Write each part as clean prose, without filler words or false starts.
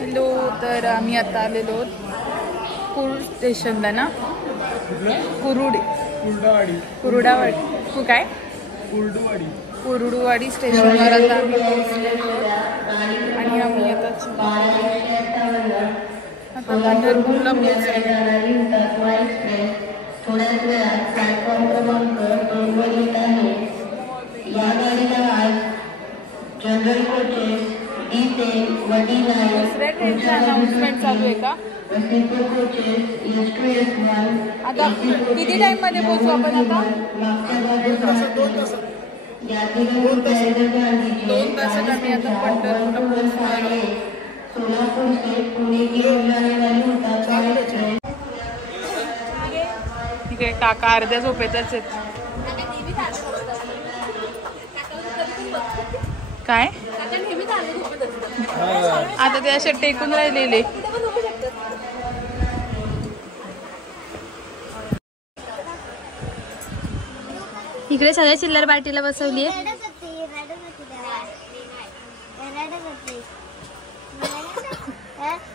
Hello, तर आम्ही आता आलेलो कुरुड स्टेशनला ना. कुरुडावाडी काय कुरुडवाडी स्टेशनवर आता आम्ही पोहोचलेलो आणि आम्ही आता पंढरपूरला दुसऱ्या ट्रेनचं अनाउन्समेंट चालू आहे का? आता किती टाइम मध्ये पोहोचू आपण? आता 2 तासात आम्ही आता पंढरपूरला पोहोचणार. ठीक आहे, काका अर्ध्या झोपेतच आहेत. काय आता ते असे टेकून राहिलेले. इकडे सगळ्या चिल्लर पार्टीला बसवली आहे.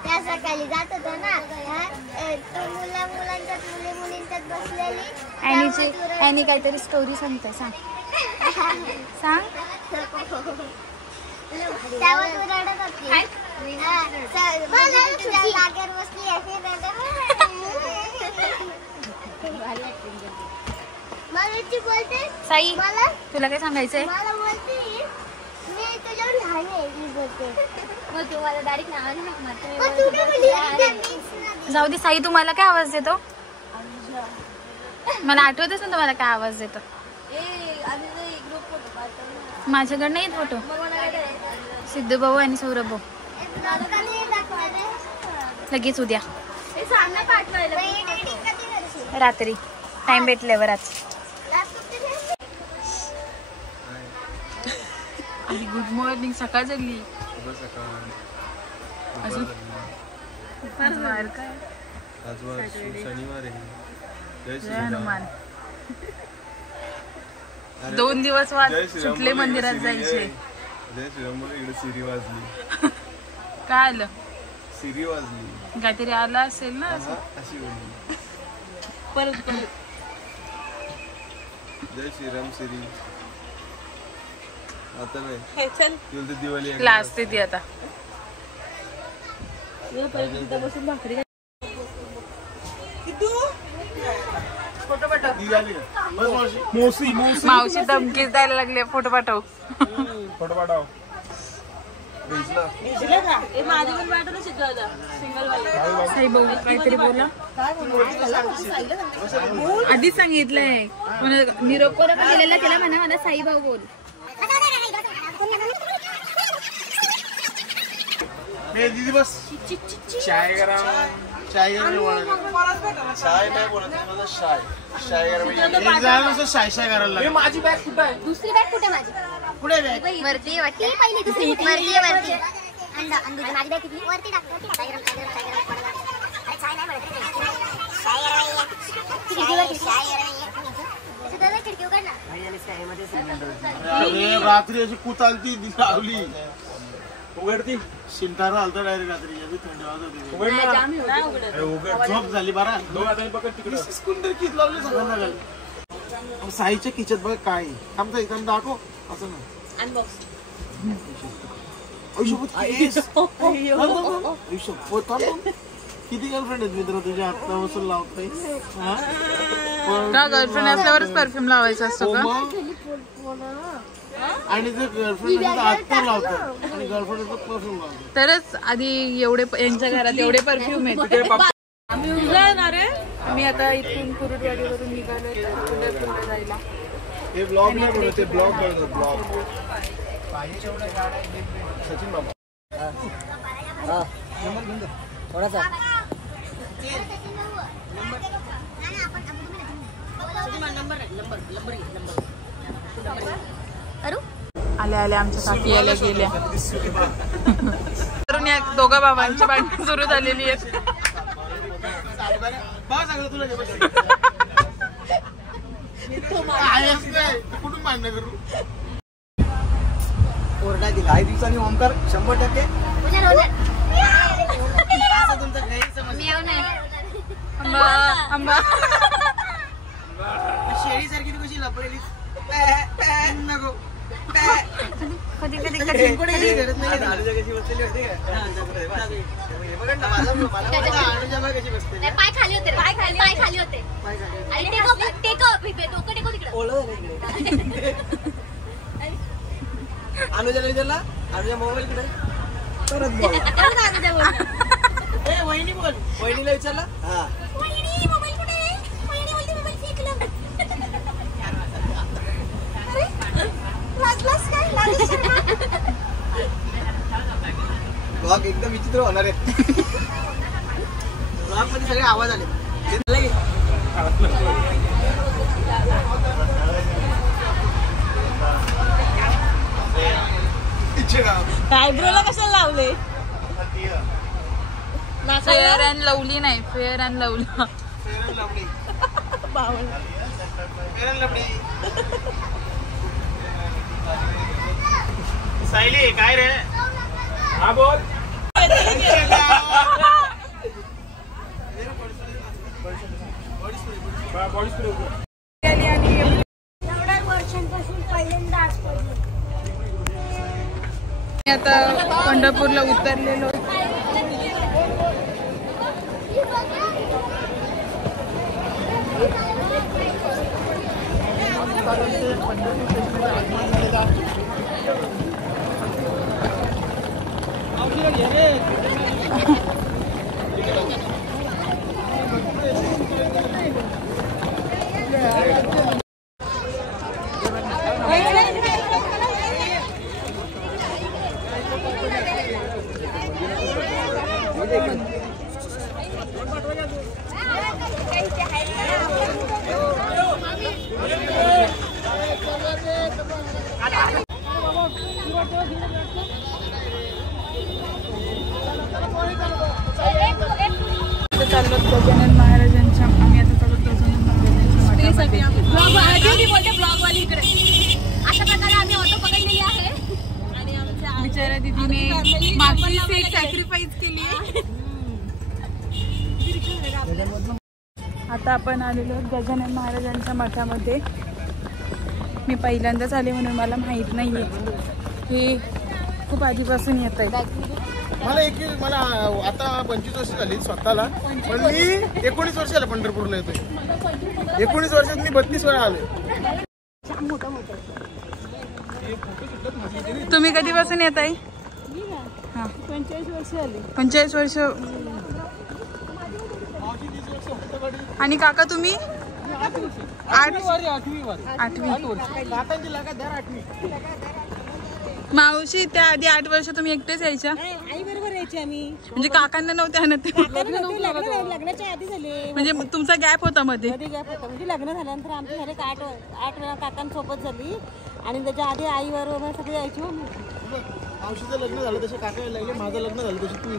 त्या सकाळी जात होतो ना, मुलांच्यात मुलींच्यात बसलेली. आणि काहीतरी स्टोरी सांगते. सांग. त्यावर तू रडत होती. जागेवर बसली असे बोलते. साई, तुला काय सांगायचंय? मला बोलते मी तुझ्यावर लहान आहे. बोलते मग तुम्हाला डायरेक्ट नावाने जाऊ दे. साई, तुम्हाला काय आवाज देतो? मला आठवतच ना तुम्हाला काय आवाज देतो. माझ्याकडे नाही फोटो. सिद्धू भाऊ आणि सौरभ भाऊ. लगेच उद्या रात्री टाइम भेटल्यावर. आज गुड मॉर्निंग. सकाळ झाली. अजून हनुमान 2 दिवस सुटले मंदिरात जायचे. काय आलं? सिरी वाजली. काहीतरी आला असेल ना. परत जय श्रीराम सिरी. आता नाही दिवाळी क्लास ते ती आता मावशी धमकीच द्यायला लागली. फोटो पाठव. साई भाऊ काहीतरी बोला. आधीच सांगितलंय. निरोप केलेला केला म्हणा. मला साई भाऊ बोल. दीदी बस चाय गरम. चाय नाही बोलत. चाय गरम करायला लागेल. माझी बॅग कुठे आहे? दुसरी बॅग कुठे? माझी कुठे बॅग? वरती वाटते. पहिली दुसरी वरती. अंडा माझी बॅग किती? वरती टाकतो. चाय गरम. अरे चाय नाही म्हणत. खिडकी उघड ना. रात्री अशी कुतालती लावली. उघडती शिंटारा आलता डायरेक्ट. रात्री थंडी वाजत होती. झोप झाली. बारा साईच्या किचत बघ काय थांबता एकदम दाखव. असं ना किती गर्लफ्रेंड आहेत मित्र तुझ्या? हातला वसूल लावतोय का? गर्लफ्रेंड असल्यावरच परफ्यूम लावायचा असतो का? आणि जर गर्लफ्रेंड आता लावतो आणि गर्लफ्रेंड परफ्यूम लावतो तरच आधी एवढे यांच्या घरात एवढे परफ्यूम आहेत. आम्ही उजाळणार आहे. आम्ही आता इथून कुरुडवाडीवरून निघालोय पंढरपूरला जायला. हे ब्लॉग नाही बनवते. ब्लॉग बनवतो. ब्लॉग सचिन बाबा थोडासा आल्या आमच्या काकी यायला गेल्या. करून या दोघा बाबांची भांडण सुरू झालेली आहेत. कुठून भांडण करू? कोरडा दिला. काही दिवसांनी ओमकार 100% असं तुमचा गैरसमज. आंबा शेळी सारखी तू कशी लपलेली नको कधी कधी कशी बसलेली होती कशी बसते पाय खाली होते पाय खाली होते आणि टेको डोकं टेको तिकडे ओळख अनुजाला विचारला अनुजा मोबाईल कडे परत बोल वहिनी बोल वहिनीला विचारला हा वहिनी मोबाईल कुठे वहिनी बोलते मोबाईल फेकला लाजलास काय ब्लॉग एकदम विचित्र होणार आहे. ब्लॉग मध्ये सगळे आवाज आले. आयब्रोला कशाला लावले? फेअर अँड लवली नाही, फेअर अँड लवला. सायली काय रे? हा बोल. एवढ्या वर्षांपासून पहिल्यांदा आज पडलो. आता पंढरपूरला उतरलेलो. चाललो गजानन महाराजांच्या. आम्ही आता चाललो गजानन महाराजांच्या ब्लॉगवाली इकडे अशा प्रकारे आम्ही ऑटो पकडलेली आहे आणि आमच्या बिचारा दीदीने मागची सीट सॅक्रिफाईस केली. आता आपण आलेलो गजानन महाराजांच्या मठामध्ये. मी पहिल्यांदाच आले म्हणून मला माहित नाहीये. हे खूप आधीपासून येत आहे. मला आता 25 वर्ष झाली स्वतःला, पण मी 19 वर्षाला पंढरपूरला येतोय. 19 वर्षात मी 32 वेळा आलोय. तुम्ही कधीपासून येत आहे? 45 वर्ष आली. 45 वर्ष. आणि काका तुम्ही? 8वी. मावशी त्या आधी 8 वर्ष तुम्ही एकटेच यायच्या? आई बरोबर यायची आम्ही. म्हणजे काकांना नव्हते आणत? लग्नाच्या आधी झाले. म्हणजे तुमचा गॅप होता मध्ये? गॅप होता. म्हणजे लग्न झाल्यानंतर आमची झाले 8 वेळा काकांसोबत झाली आणि त्याच्या आधी आई बरोबर सगळे यायची. मावशीचं लग्न झालं तसे काका लागले, माझं लग्न झालं तशी तू.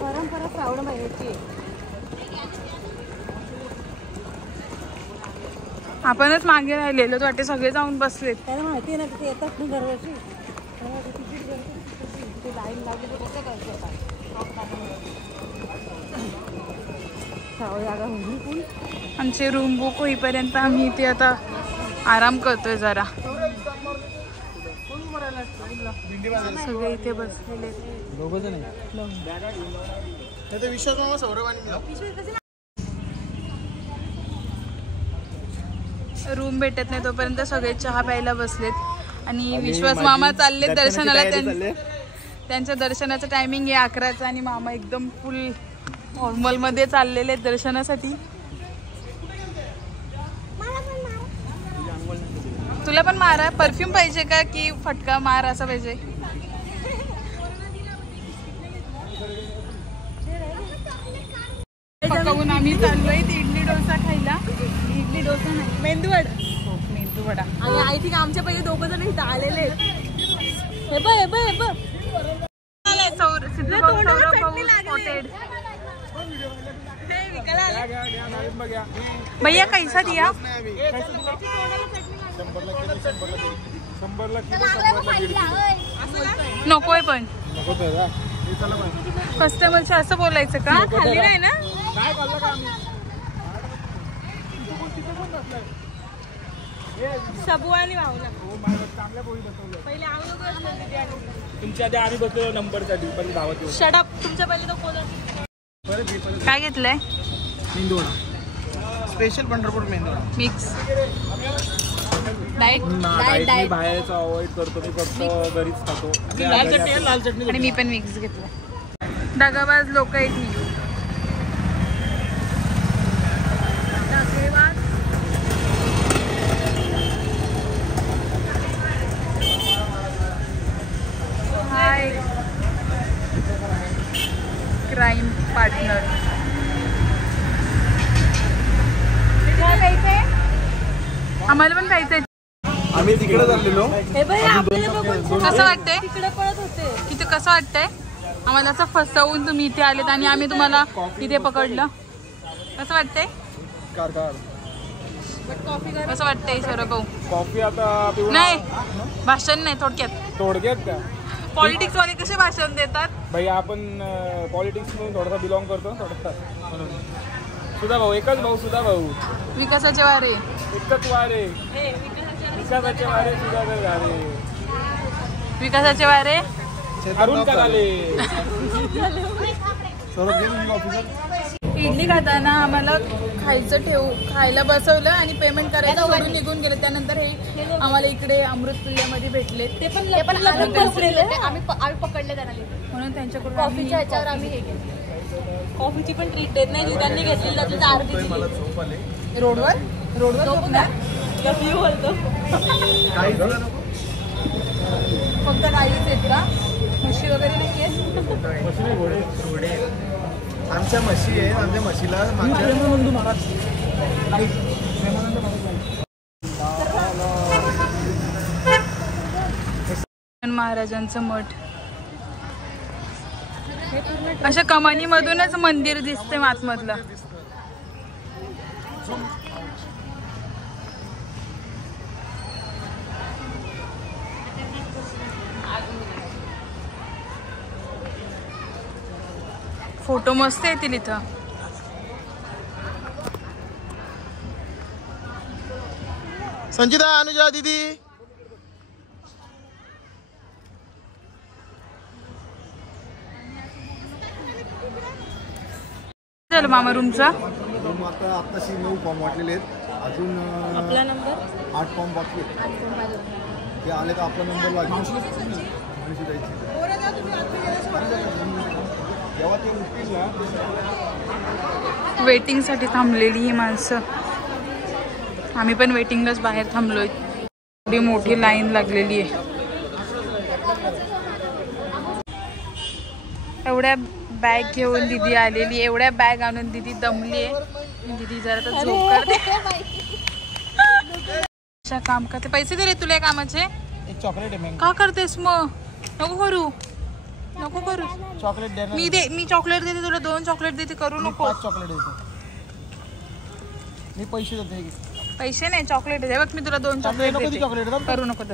परंपरा श्रावण महिन्याची. आपणच मागे राहिलेलो वाटते, सगळे जाऊन बसलेत. त्याला माहिती आहे ना तिथे येतात ना दरवर्षी. लाईन लागली तर कसं करायचं आमचे रूम बुक होईपर्यंत आम्ही इथे आता आराम करतोय जरा. सगळे इथे बसलेले. विश्वास मामा सौरभ आणि रूम भेटत नाही तोपर्यंत सगळे चहा प्यायला बसलेत. आणि विश्वास मामा चालले दर्शनाला. त्यांच्या दर्शनाचं टायमिंग आहे 11चा आणि मामा एकदम फुल फॉर्मल मध्ये चाललेले आहेत दर्शनासाठी. तुला पण मारा? परफ्यूम पाहिजे का की फटका मार असा पाहिजे? पकवून आम्ही चाललोय इडली डोसा खायला. इडली डोसा नाही, मेंदूवडा. मेंदूवडा. आणि आय थिंक आमच्या पहिले 2 जण इथं आलेले. हे बघ हे बघ हे बघ. सौरभ स्पॉटेड. विकायला आले. भैया कैसा दिया? 100ला नकोय पण कस्टमरचं असं बोलायचं का? खाल्ली नाही ना? सबू आणि वावला पहिले तुमच्या आधी आम्ही बसलो नंबरसाठी पण धावत येऊ. शटअप. तुमच्या पहिले तो कोण काय घेतलंय? मेंदोडा स्पेशल पंढरपूर मेंदोडा मिक्स डाएट. मी बाहेरचं अवॉइड करतो. मी फक्त घरीच खातो. लाल चटणी आणि मी पण मिक्स घेतलं. दगाबाज लोक एक मी. हाय क्राईम पार्टनर. आम्हाला पण खायचंय. आम्ही तिकडे चाललेलो. कसं वाटतंय? तिकडे पळत होते. किती कसं वाटतंय? आम्हाला असं फसवून तुम्ही इथे आलेत आणि आम्ही तुम्हाला इथे पकडलं. कसं वाटतंय? कसं वाटतंय सौरभ भाऊ? कॉफी आता पिऊ. नाही भाषण नाही, थोडक्यात का पॉलिटिक्स वाले कसे भाषण देतात? भाई आपण पॉलिटिक्स म्हणून थोडासा बिलॉंग करतो. थोडासा सुधा भाऊ. एकच भाऊ सुधा भाऊ. विकासाचे वारे. एकच वारे. विकासाचे वारे सुधाकर झाले. विकासाचे वारे अरुण कराले. इडली खाताना आम्हाला खायला बसवलं आणि पेमेंट करायचं सोडून निघून गेले. त्यानंतर हे आम्हाला इकडे अमृततुल्यमध्ये भेटले. ते पण आम्ही पकडले त्यांना म्हणून त्यांच्याकडून कॉफीच्या ह्याच्यावर आम्ही हे घेतलं. कॉफीची पण ट्रीट देत नाही. त्यांनी घेतलेली त्यातली अर्धी रोडवर झोपणार. फक्त गाईच आहेत का? म्हशी वगैरे नाही आहेत? आमच्या म्हशी आहे. आमच्या म्हशीला महाराजांचं मठ. अशा कमानीमधूनच मंदिर दिसते आतमधलं. फोटो मस्त येतील इथं. संचिता, अनुजा दीदी. चल मामा रूमचा. आत्ताशी 9 फॉर्म वाटलेले आहेत. अजून आपला नंबर 8 फॉर्म बाकी आहेत. ते आले तर आपला नंबर लागेल. जेव्हा ते उठतील ना. वेटिंग साठी थांबलेली ही माणसं. आम्ही पण वेटिंगलाच बाहेर थांबलोय. एवढी मोठी लाईन लागलेली आहे. एवढ्या बॅग घेऊन दीदी आलेली. एवढ्या बॅग आणून दीदी दमली आहे. दीदी जरा तर झोप करते. काम करते. पैसे दे रे तुला कामाचे. एक चॉकलेट आहे. का करतेस मग? नको करू. चॉकलेट द्या. मी चॉकलेट देते तुला. 2 चॉकलेट देते. करू नको. 5 चॉकलेट देतो. मी पैसे देते. पैसे नाही, चॉकलेट आहे. बघ मी तुला 2 चॉकलेट देते. करू नको.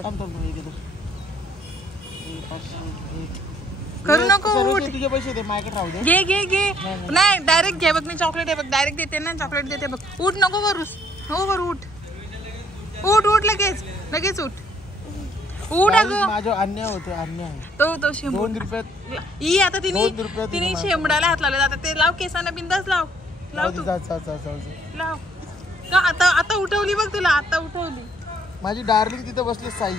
करू नको. उठ. तुझे पैसे दे. माझ्याकडे राहू दे. घे. नाही डायरेक्ट घे. बघ मी चॉकलेट आहे. बघ डायरेक्ट देते ना. चॉकलेट देते बघ. उठ. नको करूस. उठ लगेच उठ. अगं माझा अन्याय होतो. अन्याय तो शेंबूड. 2 रुपयात. आता तिने शेंबडाला हात लावले. आता ते लाव केसांना. बिंदास लाव तू. लाव का? आता उठवली बघ तुला. आता उठवली. माझी डार्लिंग तिथे बसली. साई.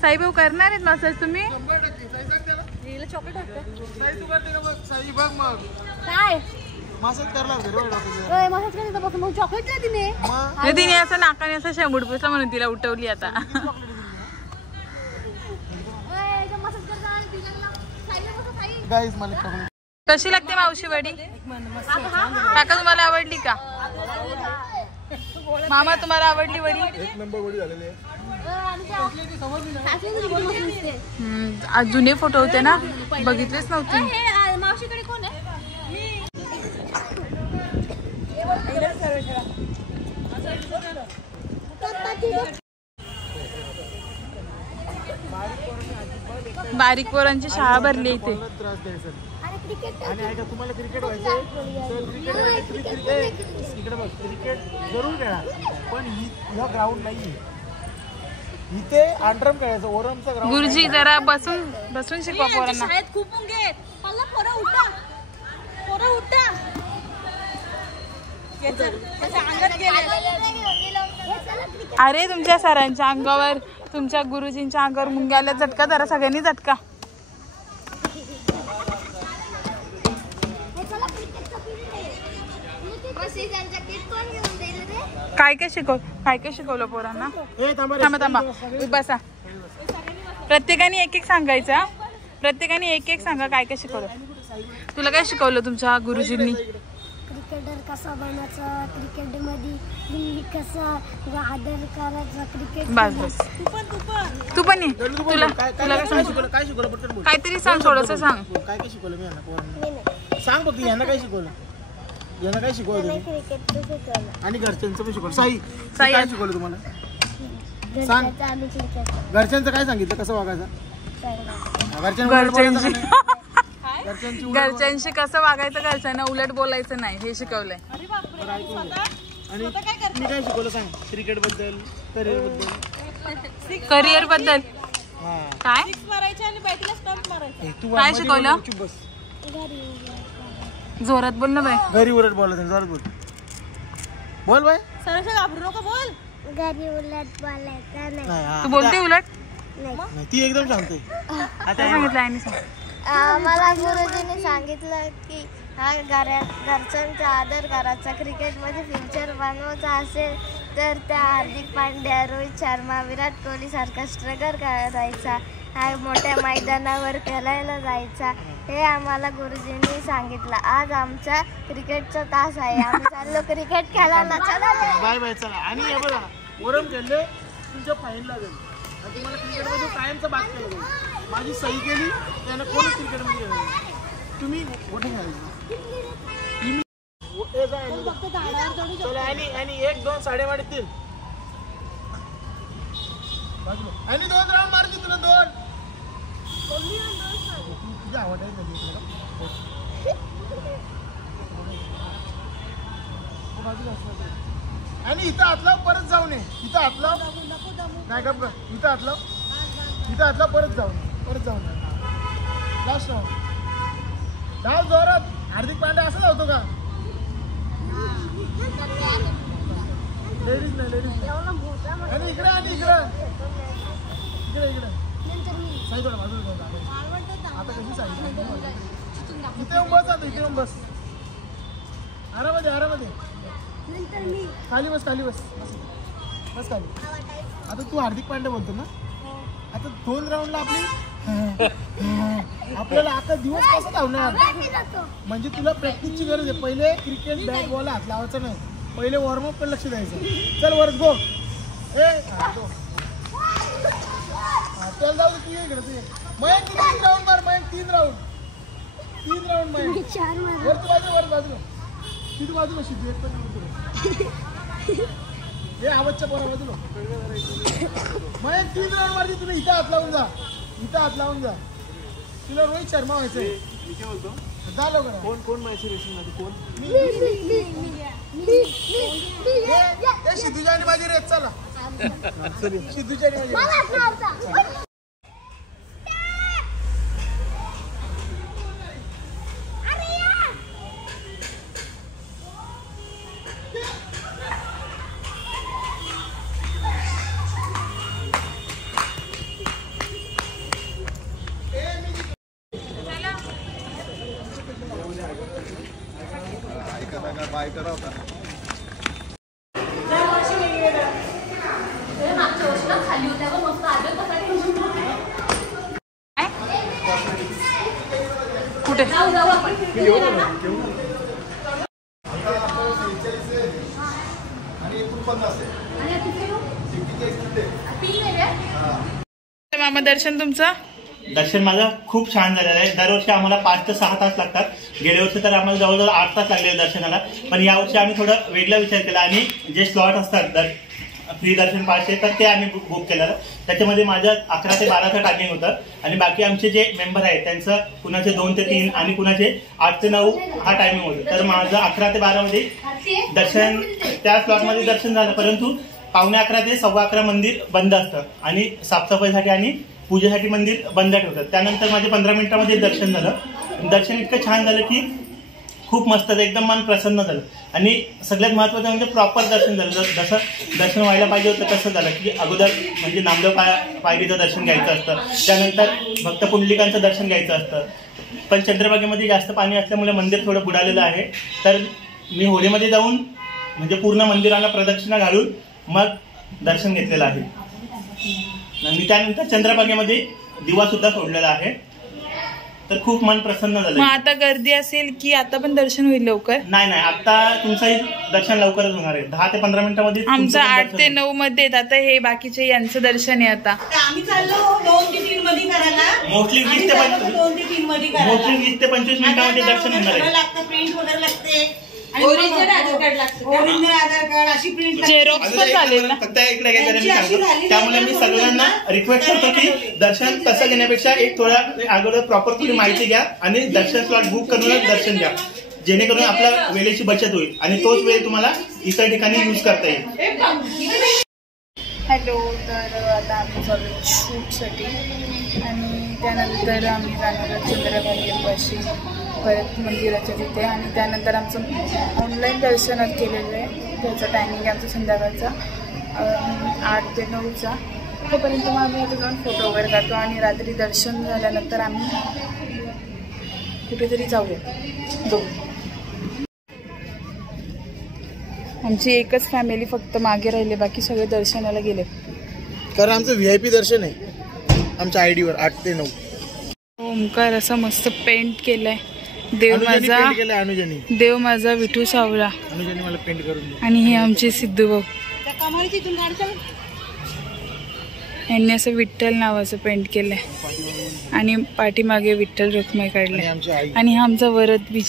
साईभाऊ करणार आहेत मसाज तुम्ही? चॉकलेट काय मसाज करणार चॉकलेट तिने तिने असं नाकाने असं शेंबूड पुसला म्हणून तिला उठवली. आता कशी लागते मावशी वडी? काका तुम्हाला आवडली का? मामा तुम्हाला आवडली वडी? 1 नंबर वडी झालेली आहे. आज जुने फोटो होते ना, बघितलेच नव्हते. बारीक पोरांची शाळा भरली इथे. त्रास द्यायचा आणि ऐका तुम्हाला क्रिकेट व्हायचंय तर क्रिकेट इकडे बघ क्रिकेट जरूर खेळा पण ह्या ग्राउंड नाही इथे अंडरम खेळायचं ओरमचा ग्राउंड. गुरुजी जरा बसून शिकवा पोरांना. शाळेत खूप मुंगे पल्ला पोरं उठा पोरं उठा. अरे तुमच्या सरांच्या अंगावर तुमच्या गुरुजींच्या अंगावर मुंग्याला झटका जरा सगळ्यांनी झटका. काय काय शिकवलं पोरांना. थांबा बसा. प्रत्येकाने एक एक सांगायचं. प्रत्येकाने एक एक सांगा काय काय शिकवलं. तुला काय शिकवलं तुमच्या गुरुजींनी. क्रिकेटर कसा बनायचा क्रिकेट मध्ये कसा आदर करायचा क्रिकेट. बस तू पण ये. तुला काय शिकवलं काय शिकवलं पटकन बोल. काहीतरी सांग थोडस सांग. काय काय शिकवलं मी यांना पोरांना सांग फक्त यांना काय शिकवलं. यांना काय शिकवलं क्रिकेट शिकवलं आणि घरच्यांचं पण शिकवलं. साई काय शिकवलं तुम्हाला सांग. घरच्यांचं काय सांगितलं कसं वागायचं. घरच्यांशी कसं वागायचं घरच्यांना उलट बोलायचं नाही हे शिकवलंय. आणि मी काय शिकवलं सांग. क्रिकेट बद्दल करिअर बद्दल काय तू काय शिकवलं. जोरात बोल ना बाई. घरी उलट बोलायचं जोरात बोल. बोल बाय. घाबरू नको बोल. घरी उलट बोलायचं नाही. तू बोलते उलट. नाही ती एकदम सांगते. आता सांगितलं आणि सांग. मला गुरुजींनी सांगितलं की हा घरच्यांचा आदर करायचा. क्रिकेटमध्ये फ्युचर बनवायचा असेल तर त्या हार्दिक पांड्या रोहित शर्मा विराट कोहली सारखा स्ट्रगल करायचा. हा मोठ्या मैदानावर खेळायला जायचा हे आम्हाला गुरुजींनी सांगितलं. आज आमचा क्रिकेटचा तास आहे. आम्ही चाललो क्रिकेट खेळायला. चला बाय बाय चला. आणि हे बघा ओरम खेळले तुमच्या फाईन लागेल आणि तुम्हाला क्रिकेटमध्ये कायमचा बाद केला जाईल. माझी सही केली त्यानं कोण क्रिकेटमध्ये खेळायचं तुम्ही कुठे खेळायचं. आणि 1 2 3.5 आणि 2 राऊंड मारते तुला 2 तुझ्या आवडायचं आणि इथं हातला परत जाऊ नये. इथं हातला नाही गप इथं हातला परत जाऊ नये. लास्ट धाव जोरात. हार्दिक पांड्या असं धावतो का. लेडीज नाही. आणि इकडे साई थोडा बाजूला आता कशी सांगितलं. इथे येऊन बस. आता इथे येऊन बस. आरामध्ये खाली बस खाली. आता तू हार्दिक पांड्या बोलतो ना. आता 2 राऊंडला आपल्याला आता दिवस कसं धावणार. म्हणजे तुला प्रॅक्टिसची गरज आहे. पहिले क्रिकेट बॅट बॉल हात लावायचा नाही. पहिले वॉर्मअप पण लक्ष द्यायचं. चल वरच गो. चल जाऊ तू इकडे तू मयंक 3 राऊंड मार. मयंक 3 राऊंड मयंक वर बाजूला तिथे बाजूला शिकू. एक पण हे आवाजच्या पोरा बाजूला मयंक 3 राऊंड मारते. तुला इथं हात लावून जा. तुला रोहित शर्मा व्हायचंय. जा लवकर. कोण माहिती रेसिंग मध्ये कोण. सिद्धूच्या आणि माझी रेस. चला सिद्धूच्या आणि माझी. कुठे मामा दर्शन तुमचं दर्शन माझं खूप छान झालेलं आहे. दरवर्षी आम्हाला 5 ते 6 तास लागतात. गेल्या वर्षी तर आम्हाला जवळजवळ 8 तास लागले दर्शनाला. पण यावर्षी आम्ही थोडं वेगळा विचार केला आणि जे स्लॉट असतात फ्री दर्शन पासचे तर ते आम्ही बुक केलेलं. त्याच्यामध्ये माझं 11 ते 12चं टायमिंग होतं आणि बाकी आमचे जे मेंबर आहेत त्यांचं कुणाचे 2 ते 3 आणि कुणाचे 8 ते 9 हा टायमिंग होतं. तर माझं 11 ते 12 मध्ये दर्शन त्या स्लॉटमध्ये दर्शन झालं. परंतु 11:15 ते 11:15 मंदिर बंद असतं आणि साफसफाईसाठी आणि पूजेसाठी मंदिर बंद ठेवतात. त्यानंतर माझे 15 मिनिटांमध्ये दर्शन झालं. दर्शन इतकं छान झालं की खूप मस्त, एकदम मन प्रसन्न झालं. आणि सगळ्यात महत्त्वाचं म्हणजे प्रॉपर दर्शन झालं. जसं दर्शन व्हायला पाहिजे होतं तसं झालं की अगोदर म्हणजे नामदेव पायरीचं दर्शन घ्यायचं असतं, त्यानंतर भक्त पुंडलिकांचं दर्शन घ्यायचं असतं. पण चंद्रभागेमध्ये जास्त पाणी असल्यामुळे मंदिर थोडं बुडालेलं आहे. तर मी होडीमध्ये जाऊन म्हणजे पूर्ण मंदिराला प्रदक्षिणा घालून मग दर्शन घेतलेलं आहे. आणि त्यानंतर चंद्रभागेमध्ये दिवा सुद्धा सोडलेला आहे. तर खूप मन प्रसन्न झालं. मग आता गर्दी असेल की आता पण दर्शन होईल लवकर? नाही, आता तुमचंही दर्शन लवकरच होणार आहे. 10 ते 15 मिनिटांमध्ये. आमचं 8 ते 9 मध्ये. आता हे बाकीचे यांचं दर्शन आहे. आता आम्ही चाललो 2 ते 3 मध्ये करायला. मोस्टली 20 ते 25 मिनिटांमध्ये दर्शन होणार आहे. लागतं, प्रिंट वगैरे लागते, ओरिजिनल आधार कार्ड लागतं, ओरिजिनल आधार कार्ड अशी प्रिंट, झेरॉक्स पण चालेल ना? फक्त इकडे गेल्यावर मी सांगतो. त्यामुळे मी सगळ्यांना रिक्वेस्ट करतो की दर्शन तसं घेण्यापेक्षा एक थोडा अगोदर प्रॉपर थोडी माहिती घ्या आणि दर्शन स्लॉट बुक करूनच दर्शन घ्या, जेणेकरून आपल्या वेळेची बचत होईल आणि तोच वेळ तुम्हाला इतर ठिकाणी यूज करता येईल. हॅलो, तर आता आम्ही चालू शूटसाठी आणि त्यानंतर आम्ही जाणार चंद्रभागेपाशी परत मंदिराच्या तिथे. आणि त्यानंतर आमचं ऑनलाईन दर्शनात केलेलं आहे. त्याचा टायमिंग आहे आमचा संध्याकाळचा 8 ते 9चा. तोपर्यंत मग आम्ही आता जाऊन फोटो वगैरे काढतो आणि रात्री दर्शन झाल्यानंतर आम्ही कुठेतरी जाऊया. आमची एकच फॅमिली फक्त मागे राहिले, बाकी सगळे दर्शनाला गेले. कारण आमचं VIP दर्शन आहे आमच्या आयडीवर 8 ते 9. ओमकार असा मस्त पेंट केलाय. देव माझा विठू सावळा. अनुजाने मला पेंट करून दिलं. आणि हे आमचे सिद्धू भाऊ, यांनी असं विठ्ठल नावाचं पेंट केलंय आणि पाठीमागे विठ्ठल रखुमाई काढलाय. आणि हा आमचा वरद बीच.